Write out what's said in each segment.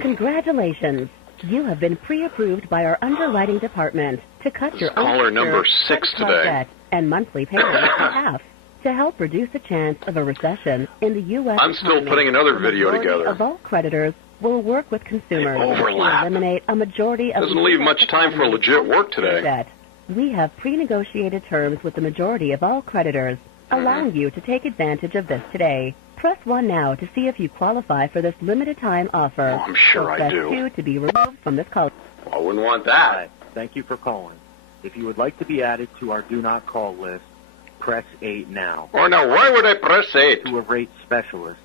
Congratulations. You have been pre-approved by our underwriting department to cut your caller number 6 today. Debt and monthly payments in half to help reduce the chance of a recession in the U.S. I'm still putting another video together. Of all creditors will work with consumers to eliminate a majority of doesn't leave much time for legit work today. Debt. We have pre-negotiated terms with the majority of all creditors, allowing you to take advantage of this today. Press 1 now to see if you qualify for this limited-time offer. Oh, I'm sure I do. Press 2 to be removed from this call. I wouldn't want that. Hi. Thank you for calling. If you would like to be added to our Do Not Call list, press 8 now. Oh, now, why would I press 8? To a rate specialist,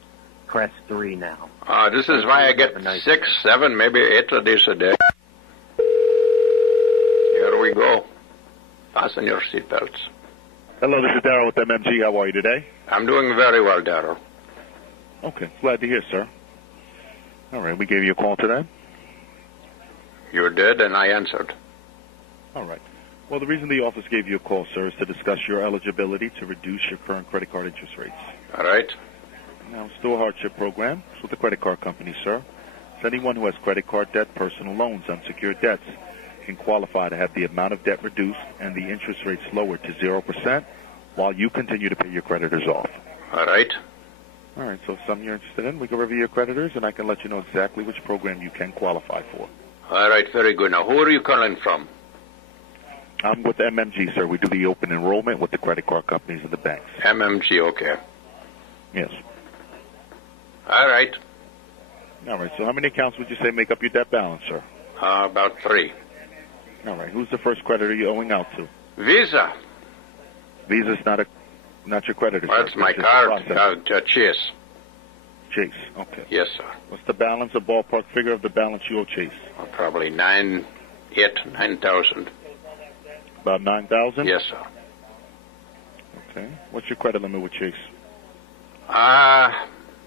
press 3 now. This is why I get 6, 7, maybe 8 of these a day. Here we go. Fasten your seatbelts. Hello, this is Darryl with MMG. How are you today? I'm doing very well, Darryl. Okay, glad to hear, sir. All right, we gave you a call today? You did, and I answered. All right. Well, the reason the office gave you a call, sir, is to discuss your eligibility to reduce your current credit card interest rates. All right. Now, it's still a hardship program. It's with the credit card company, sir. So anyone who has credit card debt, personal loans, unsecured debts can qualify to have the amount of debt reduced and the interest rates lowered to 0% while you continue to pay your creditors off. All right. All right, so if something you're interested in, we can review your creditors, and I can let you know exactly which program you can qualify for. All right, very good. Now, who are you calling from? I'm with MMG, sir. We do the open enrollment with the credit card companies and the banks. MMG, okay. Yes. All right. All right, so how many accounts would you say make up your debt balance, sir? About 3. All right, who's the first creditor you're owing out to? Visa. Visa's not your creditor, well, sir. That's my card. Chase. Chase, okay. Yes, sir. What's the balance, a ballpark figure of the balance you owe Chase? Probably 9,000. About 9,000? Yes, sir. Okay. What's your credit limit with Chase?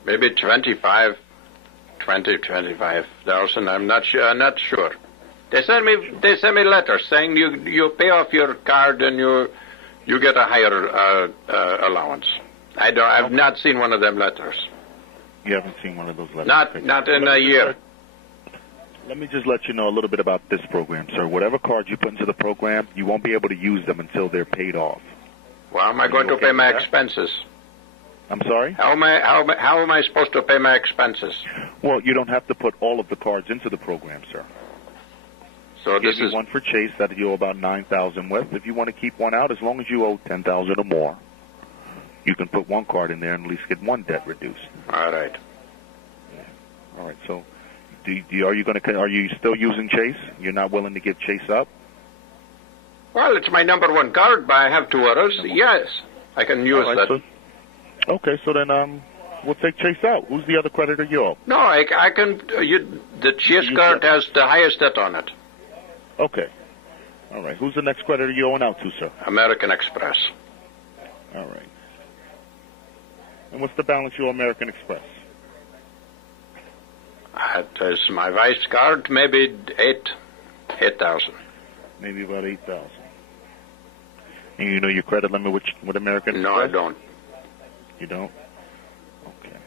Maybe 25,000. I'm not sure. They send me letters saying you pay off your card and you get a higher allowance. I've not seen one of them letters. You haven't seen one of those letters? Not in a year. Let me just let you know a little bit about this program, sir. Whatever cards you put into the program, you won't be able to use them until they're paid off. Well, how am I going to pay my expenses? I'm sorry? How am I supposed to pay my expenses? Well, you don't have to put all of the cards into the program, sir. So this is one for Chase that you owe about 9,000 with. If you want to keep one out, as long as you owe 10,000 or more, you can put one card in there and at least get one debt reduced. All right. Yeah. All right. So, are you still using Chase? You're not willing to give Chase up? Well, it's my number 1 card, but I have 2 others. Yes, I can use that. So, okay. So then, we'll take Chase out. Who's the other creditor you owe? No, I can. The Chase card has the highest debt on it. Okay. All right. Who's the next creditor you owing out to, sir? American Express. All right. And what's the balance you owe American Express? That is my wife's card, maybe 8,000. Maybe about 8,000. And you know your credit limit with American Express? No, I don't. You don't? Okay.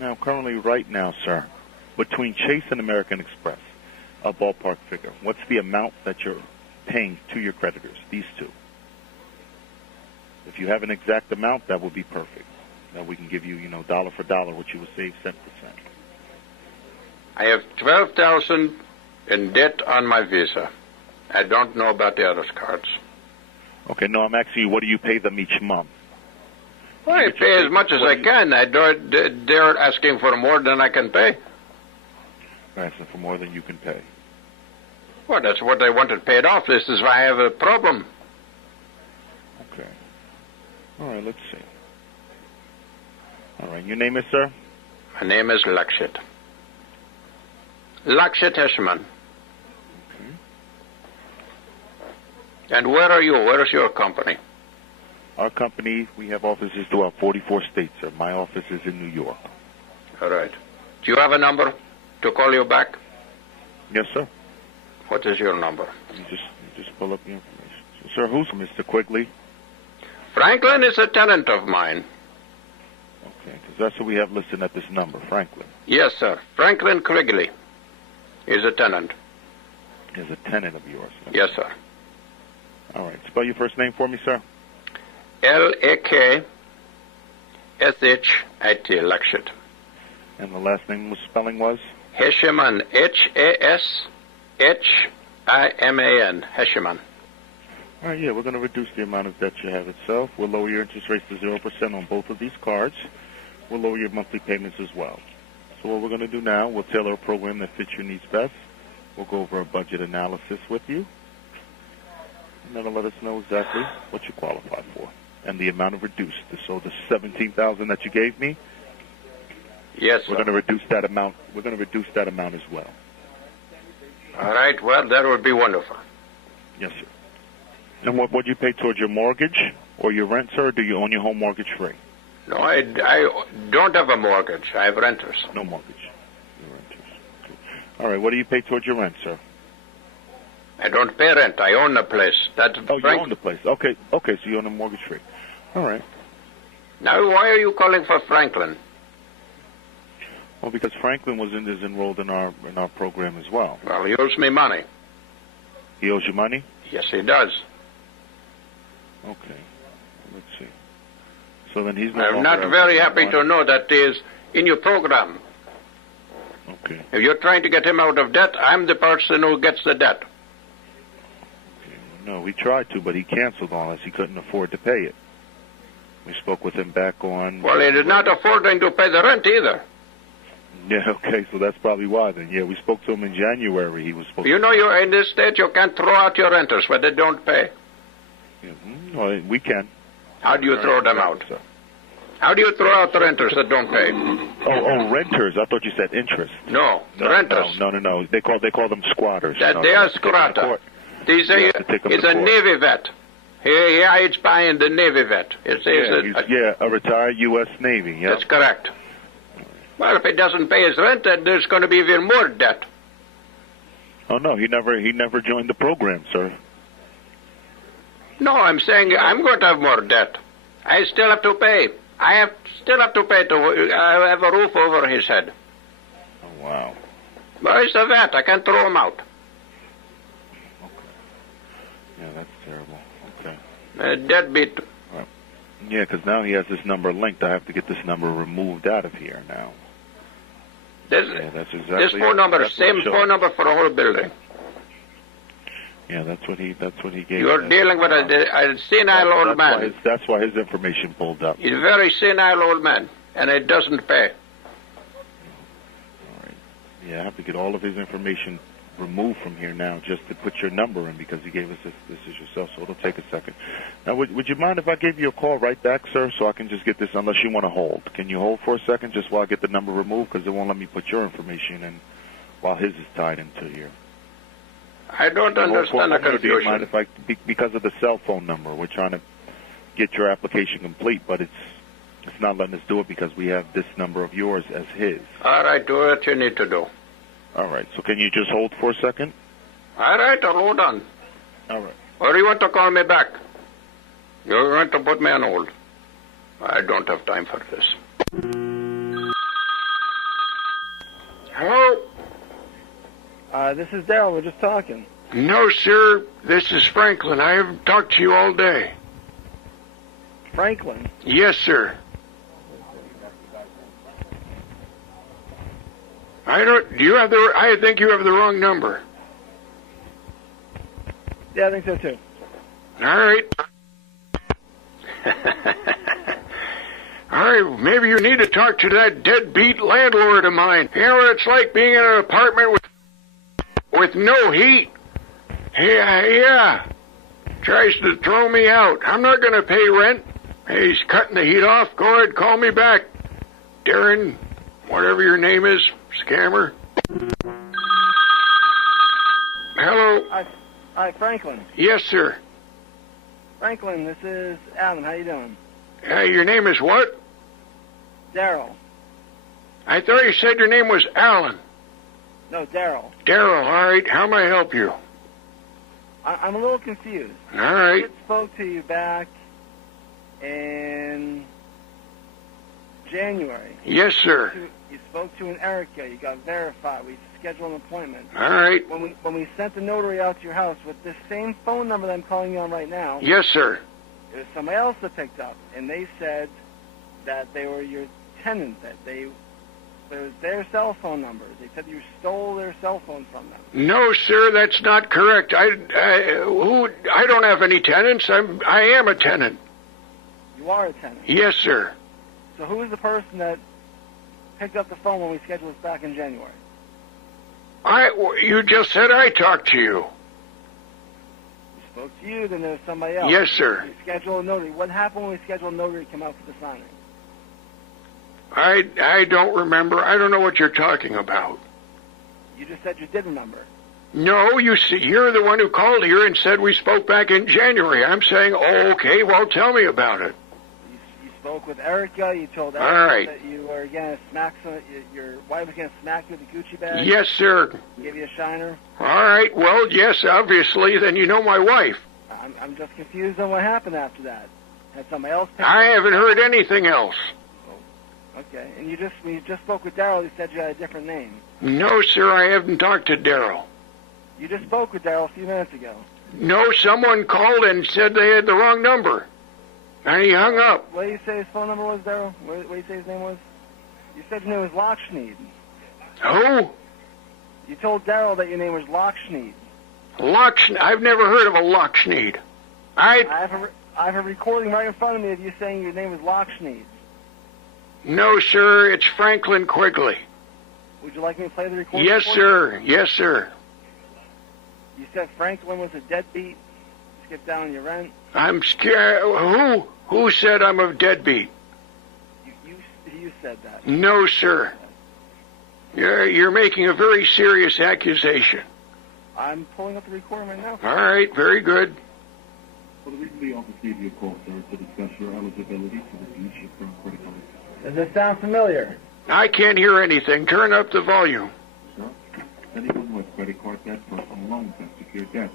Now, currently, right now, sir, between Chase and American Express, a ballpark figure, what's the amount that you're paying to your creditors, these two? If you have an exact amount, that would be perfect. Now we can give you, dollar for dollar what you would save cent for cent. I have 12,000 in debt on my Visa. I don't know about the other cards. Okay, no, I'm asking you, what do you pay them each month? Well, I pay as much as I can. They're asking for more than I can pay. They're asking for more than you can pay. Well, that's what I wanted paid off. This is why I have a problem. Okay. All right, let's see. All right, your name is, sir? My name is Lakshit. Lakshit Heshman. Okay. And where are you? Where is your company? Our company, we have offices throughout 44 states, sir. My office is in New York. All right. Do you have a number to call you back? Yes, sir. What is your number? You just pull up the information. So, sir, who's Mr. Quigley? Franklin is a tenant of mine. Okay, because that's what we have listed at this number, Franklin. Yes, sir. Franklin Quigley is a tenant. Is a tenant of yours. Okay. Yes, sir. All right. Spell your first name for me, sir. Lakshit, Lakshit. And the last name spelling was? Hashiman, Hashiman, Hashiman. All right, yeah, we're going to reduce the amount of debt you have itself. We'll lower your interest rates to 0% on both of these cards. We'll lower your monthly payments as well. So what we're going to do now, we'll tailor a program that fits your needs best. We'll go over a budget analysis with you. And that'll let us know exactly what you qualify for and the amount of reduced. So the $17,000 that you gave me, yes, sir. We're going to reduce that amount. We're going to reduce that amount as well. All right. Well, that would be wonderful. Yes, sir. And what do you pay towards your mortgage or your rent, sir? Or do you own your home mortgage free? No, I don't have a mortgage. I have renters. No mortgage. No renters. Okay. All right. What do you pay towards your rent, sir? I don't pay rent. I own the place. That's you own the place. Okay. Okay. So you own a mortgage free. All right. Now, why are you calling for Franklin? Well, because Franklin is enrolled in our program as well. Well, he owes me money. He owes you money? Yes, he does. Okay. Let's see. So then he's I'm not very happy to know that he is in your program. Okay. If you're trying to get him out of debt, I'm the person who gets the debt. Okay. No, we tried to, but he canceled on us. He couldn't afford to pay it. We spoke with him back on... Well, he is not affording to pay the rent either. Yeah, okay, so that's probably why then. Yeah, we spoke to him in January. He was supposed to... You know, you're in this state, you can't throw out your renters when they don't pay. Yeah, well, we can. How do you throw them out? How do you throw out the renters that don't pay? Oh, renters. I thought you said interest. No, renters. No. They call them squatters. That they are squatter. He's a Navy vet. He hides behind the Navy vet. A retired U.S. Navy. Yeah, that's correct. Well, if he doesn't pay his rent, then there's going to be even more debt. Oh no, he never joined the program, sir. No, I'm saying I'm going to have more debt. I still have to pay. Still have to pay to have a roof over his head. Oh wow. Well, he's a vet. I can't throw him out. Okay. Yeah, that's terrible. Okay. Deadbeat. Yeah, because now he has this number linked. I have to get this number removed out of here now. That's exactly this phone number, same phone number for the whole building. Yeah, that's what he gave. You're dealing with a senile old man. That's why his information pulled up. He's a very senile old man, and it doesn't pay. All right. Yeah, I have to get all of his information removed from here now just to put your number in because he gave us this is yourself, so it'll take a second. Now, would you mind if I gave you a call right back, sir, so I can just get this, unless you want to hold? Can you hold for a second just while I get the number removed because it won't let me put your information in while his is tied into here? I don't understand the confusion. Do you mind if because of the cell phone number, we're trying to get your application complete, but it's not letting us do it because we have this number of yours as his. All right, do what you need to do. All right, so can you just hold for a second? All right, I'll hold on. All right. Or you want to call me back? You're going to put me on hold. I don't have time for this. Hello? This is Daryl. We're just talking. No, sir. This is Franklin. I haven't talked to you all day. Franklin? Yes, sir. I think you have the wrong number. Yeah, I think so too. All right. All right, maybe you need to talk to that deadbeat landlord of mine. You know what it's like being in an apartment with no heat? Yeah. Tries to throw me out. I'm not going to pay rent. He's cutting the heat off. Go ahead, call me back. Darren, whatever your name is, scammer. Hello? Hi, Franklin. Yes, sir. Franklin, this is Alan. How you doing? Your name is what? Daryl. I thought you said your name was Alan. No, Daryl. Daryl, all right. How may I help you? I'm a little confused. All right. I spoke to you back in January. Yes, sir. You spoke to an Erica. You got verified. We scheduled an appointment. All right. When we sent the notary out to your house with this same phone number that I'm calling you on right now. Yes, sir. It was somebody else that picked up, and they said that they were your tenant, that it was their cell phone number. They said you stole their cell phone from them. No, sir, that's not correct. I don't have any tenants. I am a tenant. You are a tenant. Yes, sir. So who is the person that picked up the phone when we scheduled this back in January? You just said I talked to you. We spoke to you, then there was somebody else. Yes, sir. We scheduled a notary. What happened when we scheduled a notary to come out for the signing? I don't remember. I don't know what you're talking about. You just said you did remember. No, you're the one who called here and said we spoke back in January. I'm saying, oh, okay, well, tell me about it. You spoke with Erica. You told Erica that you were going to smack your wife was going to smack you with a Gucci bag. Yes, sir. Give you a shiner. All right. Well, yes, obviously. Then you know my wife. I'm just confused on what happened after that. Had somebody else? I haven't heard anything else. Okay. And when you just spoke with Daryl, you said you had a different name. No, sir. I haven't talked to Daryl. You just spoke with Daryl a few minutes ago. No, someone called and said they had the wrong number. And he hung up. What did you say his phone number was, Daryl? What did you say his name was? You said your name was Lakshit. Who? You told Daryl that your name was Lakshit. Lakshit? I've never heard of a Lakshit. I have a recording right in front of me of you saying your name was Lakshit. No, sir. It's Franklin Quigley. Would you like me to play the recording? Yes, sir. Yes, sir. You said Franklin was a deadbeat. Skip down on your rent. I'm scared. Who said I'm a deadbeat? You said that. No, sir. You're making a very serious accusation. I'm pulling up the recording right now. All right, very good. Well, the reason the office gave you a call, sir, is to discuss your eligibility to reduce your current credit card. Does this sound familiar? I can't hear anything. Turn up the volume. Sir, anyone who has credit card debt, personal loans, and secured debts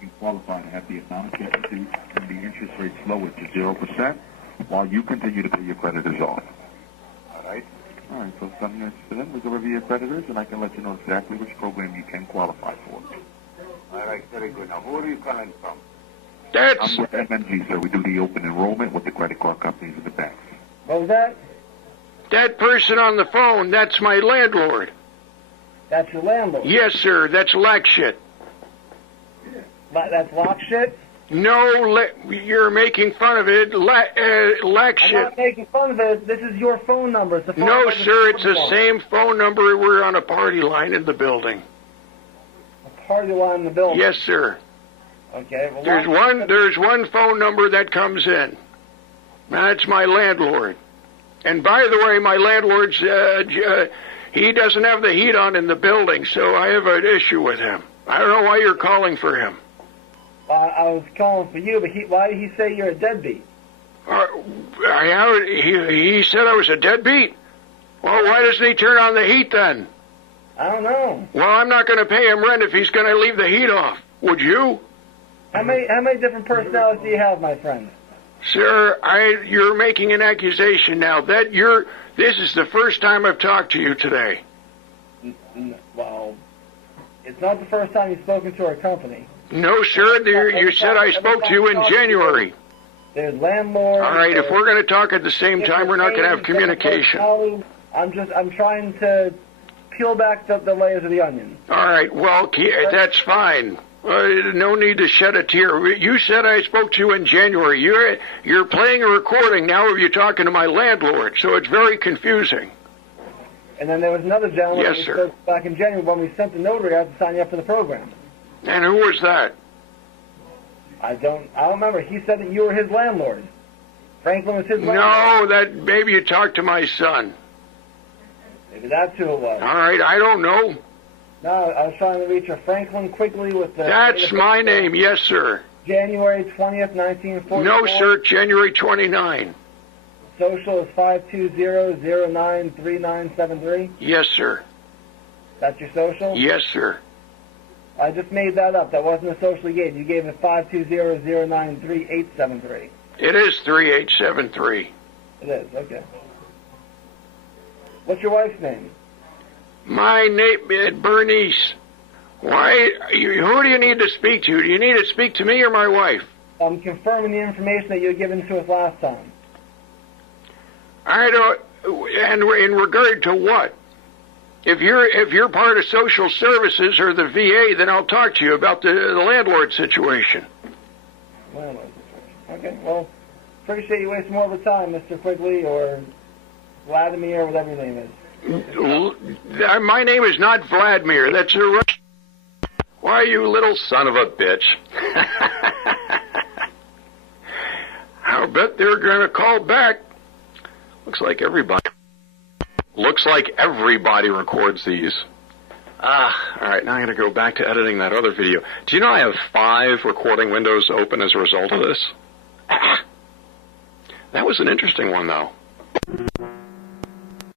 can qualify to have the amount of debt reduced and the interest rates lowered to 0% while you continue to pay your creditors off. All right? All right, so if something is interested in, we can review your creditors, and I can let you know exactly which program you can qualify for. All right, very good. Now, who are you calling from? That's... I'm with MMG, sir. We do the open enrollment with the credit card companies and the banks. What was that? That person on the phone, that's my landlord. That's your landlord? Yes, sir. That's Lakshit. That's Lakshit? No, you're making fun of it. Lakshit. I'm not making fun of it. This is your phone number. It's the phone no, number sir. It's the same phone number. We're on a party line in the building. A party line in the building? Yes, sir. Okay. Well, There's one phone number that comes in. That's my landlord. And by the way, my landlord's, he doesn't have the heat on in the building, so I have an issue with him. I don't know why you're calling for him. I was calling for you, but why did he say you're a deadbeat? He said I was a deadbeat? Well, why doesn't he turn on the heat then? I don't know. Well, I'm not going to pay him rent if he's going to leave the heat off. Would you? How many different personalities do you have, my friend? Sir, you're making an accusation now. This is the first time I've talked to you today. Well, it's not the first time you've spoken to our company. No, sir. You said I spoke to you in January. There's landlord. All right, if we're going to talk at the same time, we're not going to have communication. I'm trying to peel back the layers of the onion. All right, well, that's fine. No need to shed a tear. You said I spoke to you in January. You're playing a recording now of you talking to my landlord, so it's very confusing. And then there was another gentleman yes, sir. Spoke back in January when we sent the notary out to sign you up for the program. And who was that? I don't remember. He said that you were his landlord. Franklin was his No, landlord. maybe you talked to my son. Maybe that's who it was. All right, I don't know. No, I was trying to reach a Franklin Quigley with the... That's my name, yes, sir. January 20th, 1944. No, sir, January 29. Social is 520-093973. Yes, sir. That's your social? Yes, sir. I just made that up. That wasn't a social you gave. You gave it 520-093873. It is 3873. It is, okay. What's your wife's name? My name is Bernice. Why? Who do you need to speak to? Do you need to speak to me or my wife? I'm confirming the information that you had given to us last time. I don't. And in regard to what? If you're part of social services or the VA, then I'll talk to you about the landlord situation. Landlord situation. Okay. Well, appreciate you wasting more of the time, Mr. Quigley, or Vladimir, or whatever your name is. My name is not Vladimir. That's a Russian. Why, you little son of a bitch. I'll bet they're going to call back. Looks like everybody records these. All right, now I'm going to go back to editing that other video. Do you know I have 5 recording windows open as a result of this? That was an interesting one, though.